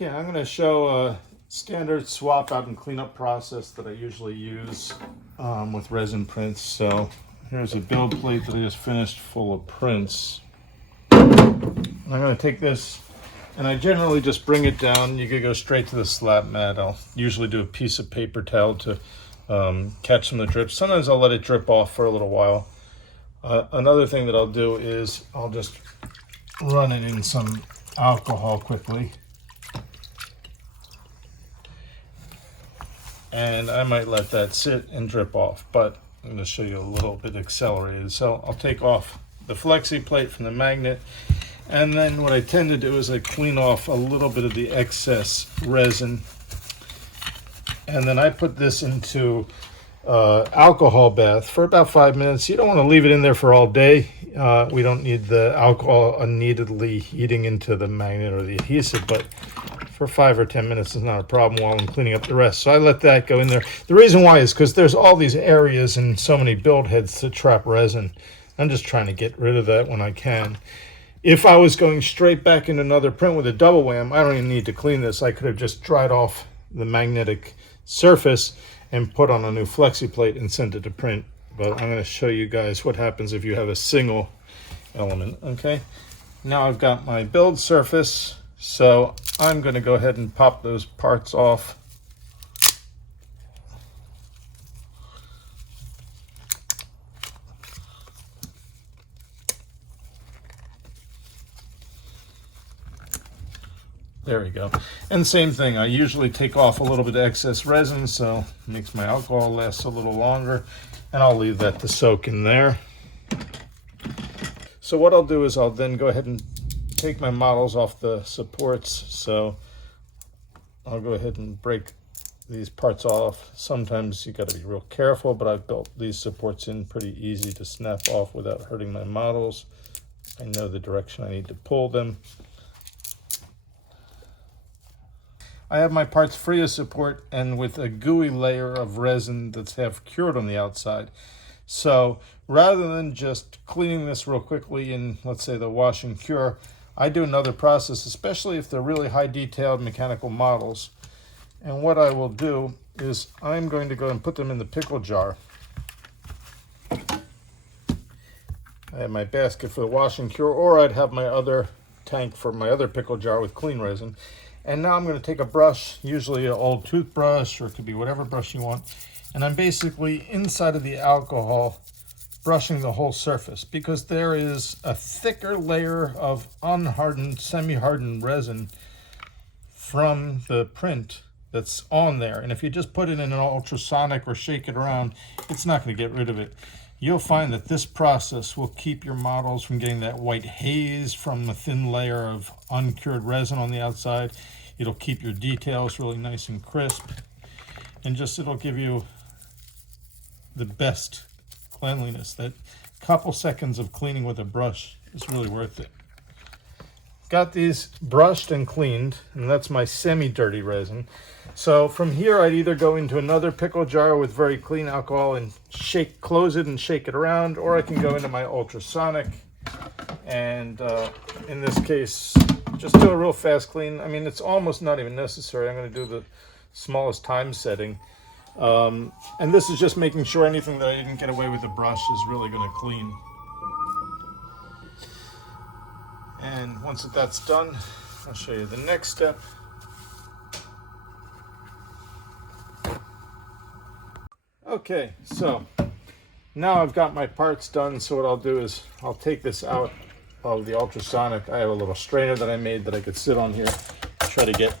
Okay, I'm going to show a standard swap out and cleanup process that I usually use with resin prints. So here's a build plate that I just finished full of prints. I'm going to take this and I generally just bring it down. You could go straight to the slab mat. I'll usually do a piece of paper towel to catch some of the drips. Sometimes I'll let it drip off for a little while. Another thing that I'll do is I'll just run it in some alcohol quickly. And I might let that sit and drip off, but I'm going to show you a little bit accelerated. So I'll take off the flexi plate from the magnet, and then what I tend to do is I clean off a little bit of the excess resin, and then I put this into alcohol bath for about 5 minutes. You don't want to leave it in there for all day. We don't need the alcohol unneededly eating into the magnet or the adhesive, but for 5 or 10 minutes is not a problem while I'm cleaning up the rest. So I let that go in there. The reason why is because there's all these areas and so many build heads to trap resin. I'm just trying to get rid of that when I can. If I was going straight back into another print with a double wham, I don't even need to clean this. I could have just dried off the magnetic surface and put on a new flexi plate and sent it to print. But I'm going to show you guys what happens if you have a single element. Okay, now I've got my build surface. So I'm going to go ahead and pop those parts off. There we go. And same thing, I usually take off a little bit of excess resin, so it makes my alcohol last a little longer, and I'll leave that to soak in there. So what I'll do is I'll then go ahead and take my models off the supports. So I'll go ahead and break these parts off. Sometimes you got to be real careful, but I've built these supports in pretty easy to snap off without hurting my models. I know the direction I need to pull them. I have my parts free of support and with a gooey layer of resin that's half cured on the outside. So rather than just cleaning this real quickly in, let's say, the wash and cure, I do another process, especially if they're really high detailed mechanical models. And what I will do is I'm going to go and put them in the pickle jar. I have my basket for the wash and cure, or I'd have my other tank for my other pickle jar with clean resin. And now I'm going to take a brush, usually an old toothbrush, or it could be whatever brush you want. And I'm basically inside of the alcohol brushing the whole surface, because there is a thicker layer of unhardened, semi-hardened resin from the print that's on there. And if you just put it in an ultrasonic or shake it around, it's not going to get rid of it. You'll find that this process will keep your models from getting that white haze from a thin layer of uncured resin on the outside. It'll keep your details really nice and crisp, and just it'll give you the best cleanliness. That couple seconds of cleaning with a brush is really worth it. Got these brushed and cleaned, and that's my semi-dirty resin. So from here I'd either go into another pickle jar with very clean alcohol and close it and shake it around, or I can go into my ultrasonic and in this case just do a real fast clean. I mean, it's almost not even necessary. I'm going to do the smallest time setting. And this is just making sure anything that I didn't get away with the brush is really going to clean. And once that's done, I'll show you the next step. Okay, so now I've got my parts done. So what I'll do is I'll take this out of the ultrasonic. I have a little strainer that I made that I could sit on here, try to get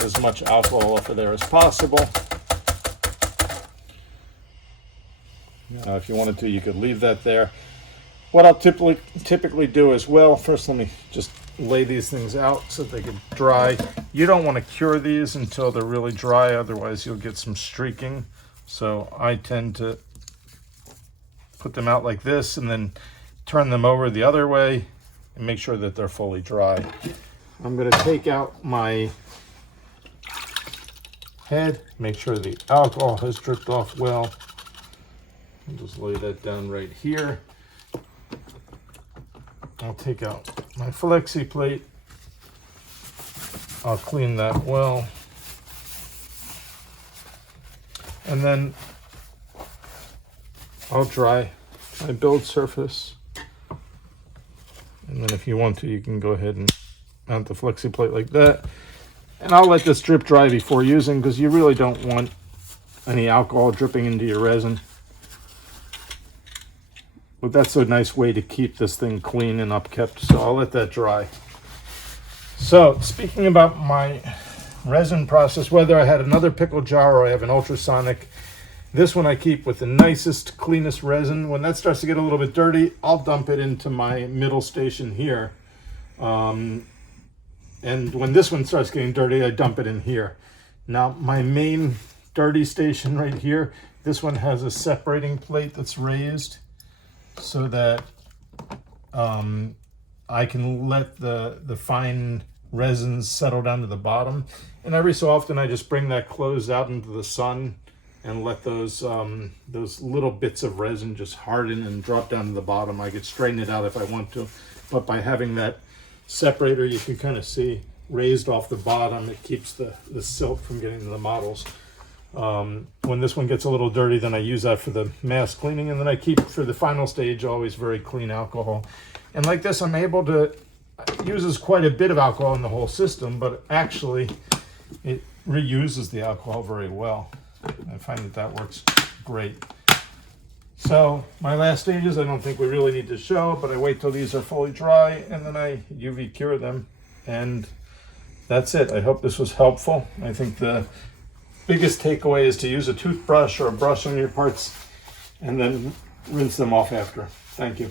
as much alcohol off of there as possible. If you wanted to, you could leave that there. What I'll typically do as well, first let me just lay these things out so that they can dry. You don't want to cure these until they're really dry, otherwise you'll get some streaking. So I tend to put them out like this and then turn them over the other way and make sure that they're fully dry. I'm going to take out my head, make sure the alcohol has dripped off well. I'll just lay that down right here. I'll take out my flexi plate. I'll clean that well. And then I'll dry my build surface. And then if you want to, you can go ahead and mount the flexi plate like that. And I'll let this drip dry before using, because you really don't want any alcohol dripping into your resin. But that's a nice way to keep this thing clean and upkept, so I'll let that dry. So, speaking about my resin process, whether I had another pickle jar or I have an ultrasonic, this one I keep with the nicest, cleanest resin. When that starts to get a little bit dirty, I'll dump it into my middle station here. And when this one starts getting dirty, I dump it in here. Now, my main dirty station right here, this one has a separating plate that's raised so that I can let the fine resins settle down to the bottom. And every so often I just bring that closed out into the sun and let those little bits of resin just harden and drop down to the bottom. I could straighten it out if I want to, but by having that separator, you can kind of see raised off the bottom, it keeps the silt from getting to the models. When this one gets a little dirty, then I use that for the mass cleaning, and then I keep for the final stage always very clean alcohol. And like this, I'm able to, it uses quite a bit of alcohol in the whole system, but actually it reuses the alcohol very well. I find that works great. So my last stages, I don't think we really need to show, but I wait till these are fully dry and then I UV cure them, and that's it. I hope this was helpful. I think the biggest takeaway is to use a toothbrush or a brush on your parts and then rinse them off after. Thank you.